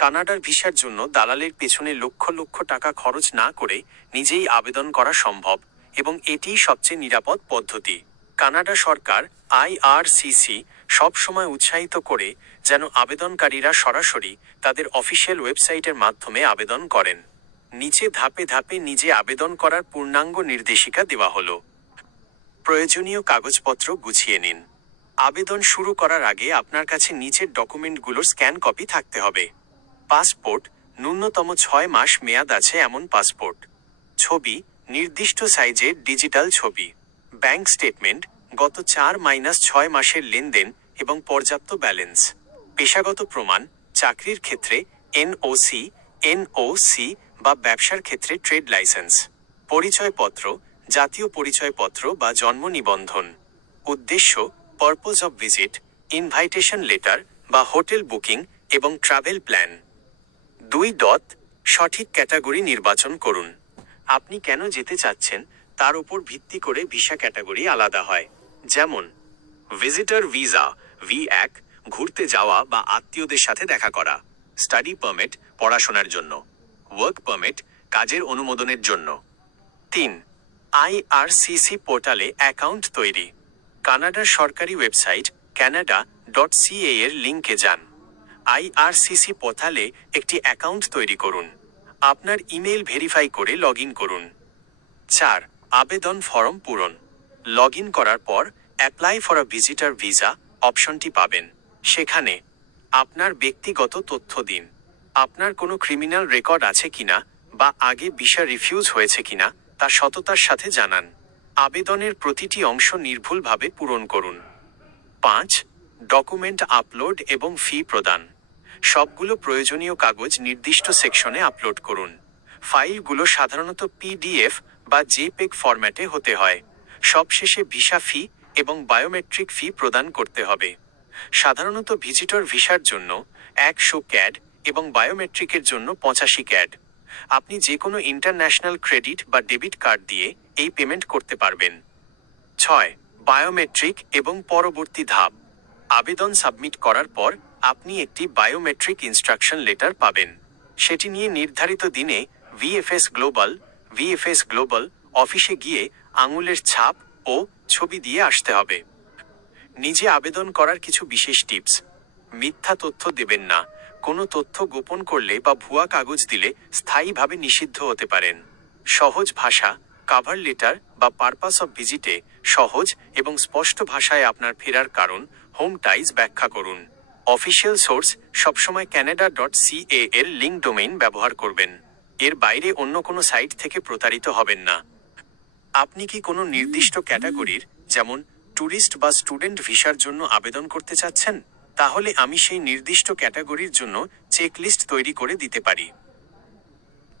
কানাডার ভিসার জন্য দালালের পেছনে লক্ষ লক্ষ টাকা খরচ না করে নিজেই আবেদন করা সম্ভব এবং এটিই সবচেয়ে নিরাপদ পদ্ধতি। কানাডা সরকার IRCC সবসময় উৎসাহিত করে যেন আবেদনকারীরা সরাসরি তাদের অফিসিয়াল ওয়েবসাইটের মাধ্যমে আবেদন করেন। নিচে ধাপে ধাপে নিজে আবেদন করার পূর্ণাঙ্গ নির্দেশিকা দেওয়া হলো। প্রয়োজনীয় কাগজপত্র গুছিয়ে নিন। আবেদন শুরু করার আগে আপনার কাছে নিচের ডকুমেন্টগুলোর স্ক্যান কপি থাকতে হবে। পাসপোর্ট, ন্যূনতম 6 মাস মেয়াদ আছে এমন পাসপোর্ট। ছবি, নির্দিষ্ট সাইজের ডিজিটাল ছবি। ব্যাংক স্টেটমেন্ট, গত 4-6 মাসের লেনদেন এবং পর্যাপ্ত ব্যালেন্স। পেশাগত প্রমাণ, চাকরির ক্ষেত্রে NOC বা ব্যবসার ক্ষেত্রে ট্রেড লাইসেন্স। পরিচয়পত্র, জাতীয় পরিচয়পত্র বা জন্ম নিবন্ধন। উদ্দেশ্য, purpose of visit, invitation letter বা হোটেল বুকিং এবং ট্রাভেল প্ল্যান। 2. সঠিক ক্যাটাগরি নির্বাচন করুন। আপনি কেন যেতে চাচ্ছেন তার উপর ভিত্তি করে ভিসা ক্যাটাগরি আলাদা হয়। যেমন ভিজিটর ভিসা V1, ঘুরতে যাওয়া বা আত্মীয়দের সাথে দেখা করা। স্টাডি পারমিট, পড়াশোনার জন্য। ওয়ার্ক পারমিট, কাজের অনুমোদনের জন্য। 3. IRCC পোর্টালে অ্যাকাউন্ট তৈরি। কানাডার সরকারি ওয়েবসাইট canada.ca এর লিঙ্কে যান। IRCC পোর্টালে একটি অ্যাকাউন্ট তৈরি করুন। আপনার ইমেল ভেরিফাই করে লগ ইন করুন। 4. আবেদন ফর্ম পূরণ। লগ ইন করার পর apply for a visitor visa অপশনটি পাবেন। সেখানে আপনার ব্যক্তিগত তথ্য দিন। আপনার কোনো ক্রিমিনাল রেকর্ড আছে কিনা বা আগে ভিসা রিফিউজ হয়েছে কিনা তা সততার সাথে জানান। আবেদনের প্রতিটি অংশ নির্ভুলভাবে পূরণ করুন। 5. ডকুমেন্ট আপলোড এবং ফি প্রদান। সবগুলো প্রয়োজনীয় কাগজ নির্দিষ্ট সেকশনে আপলোড করুন। ফাইলগুলো সাধারণত PDF বা JPEG ফরম্যাটে হতে হয়। সবশেষে ভিসা ফি এবং বায়োমেট্রিক ফি প্রদান করতে হবে। সাধারণত ভিজিটর ভিসার জন্য 100 CAD এবং বায়োমেট্রিকের জন্য 85 CAD। আপনি যে কোনো ইন্টারন্যাশনাল ক্রেডিট বা ডেবিট কার্ড দিয়ে এই পেমেন্ট করতে পারবেন। 6. বায়োমেট্রিক এবং পরবর্তী ধাপ। আবেদন সাবমিট করার পর আপনি একটি বায়োমেট্রিক ইনস্ট্রাকশন লেটার পাবেন। সেটি নিয়ে নির্ধারিত দিনে VFS গ্লোবাল অফিসে গিয়ে আঙুলের ছাপ ও ছবি দিয়ে আসতে হবে। নিজে আবেদন করার কিছু বিশেষ টিপস। মিথ্যা তথ্য দেবেন না। কোনো তথ্য গোপন করলে বা ভুয়া কাগজ দিলে স্থায়ীভাবে নিষিদ্ধ হতে পারেন। সহজ ভাষা, কভার লেটার বা পারপাস অফ ভিজিটে সহজ এবং স্পষ্ট ভাষায় আপনার ফেরার কারণ, হোম টাইজ ব্যাখ্যা করুন। অফিসিয়াল সোর্স, সবসময় canada.ca এর লিঙ্ক ডোমেইন ব্যবহার করবেন। এর বাইরে অন্য কোনো সাইট থেকে প্রতারিত হবেন না। আপনি কি কোনো নির্দিষ্ট ক্যাটাগরির, যেমন ট্যুরিস্ট বা স্টুডেন্ট ভিসার জন্য আবেদন করতে চাচ্ছেন? তাহলে আমি সেই নির্দিষ্ট ক্যাটাগরির জন্য চেকলিস্ট তৈরি করে দিতে পারি।